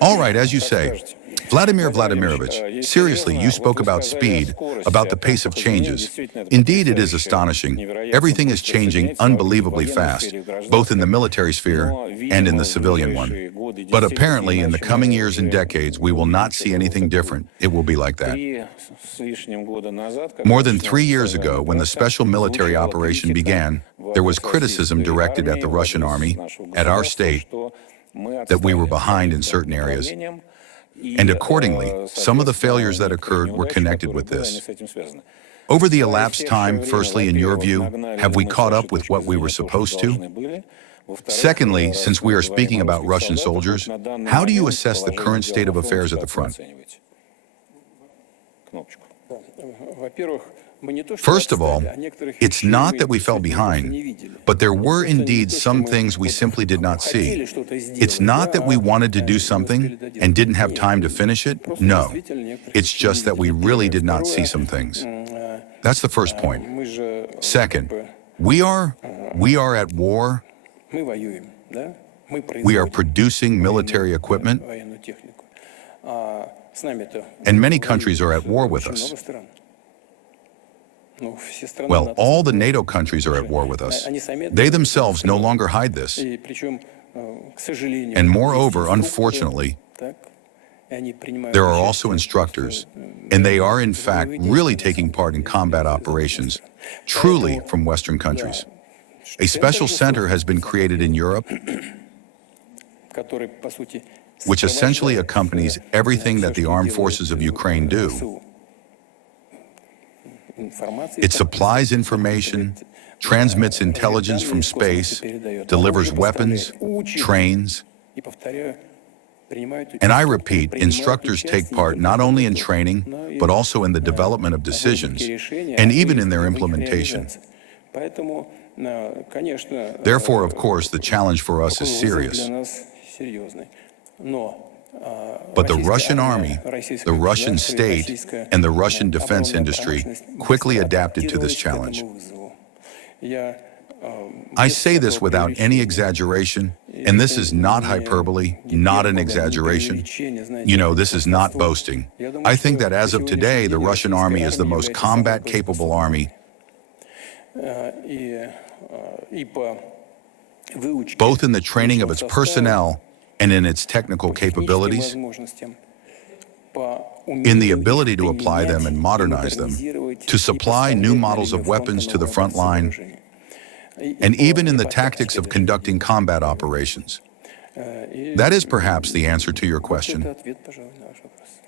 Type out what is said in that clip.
All right, as you say. Vladimir Vladimirovich, seriously, you spoke about speed, about the pace of changes. Indeed, it is astonishing. Everything is changing unbelievably fast, both in the military sphere and in the civilian one. But apparently, in the coming years and decades, we will not see anything different. It will be like that. More than 3 years ago, when the special military operation began, there was criticism directed at the Russian army, at our state, that we were behind in certain areas. And accordingly, some of the failures that occurred were connected with this. Over the elapsed time, firstly, in your view, have we caught up with what we were supposed to? Secondly, since we are speaking about Russian soldiers, how do you assess the current state of affairs at the front? First of all, it's not that we fell behind, but there were indeed some things we simply did not see. It's not that we wanted to do something and didn't have time to finish it. No, it's just that we really did not see some things. That's the first point. Second, we are at war. We are producing military equipment, and many countries are at war with us. Well, all the NATO countries are at war with us. They themselves no longer hide this. And moreover, unfortunately, there are also instructors, and they are in fact really taking part in combat operations, truly from Western countries. A special center has been created in Europe, which essentially accompanies everything that the armed forces of Ukraine do. It supplies information, transmits intelligence from space, delivers weapons, trains. And I repeat, instructors take part not only in training, but also in the development of decisions, and even in their implementation. Therefore, of course, the challenge for us is serious. But the Russian army, the Russian state, and the Russian defense industry quickly adapted to this challenge. I say this without any exaggeration, and this is not hyperbole, not an exaggeration. You know, this is not boasting. I think that as of today, the Russian army is the most combat-capable army, both in the training of its personnel and in its technical capabilities, in the ability to apply them and modernize them, to supply new models of weapons to the front line, and even in the tactics of conducting combat operations. That is perhaps the answer to your question.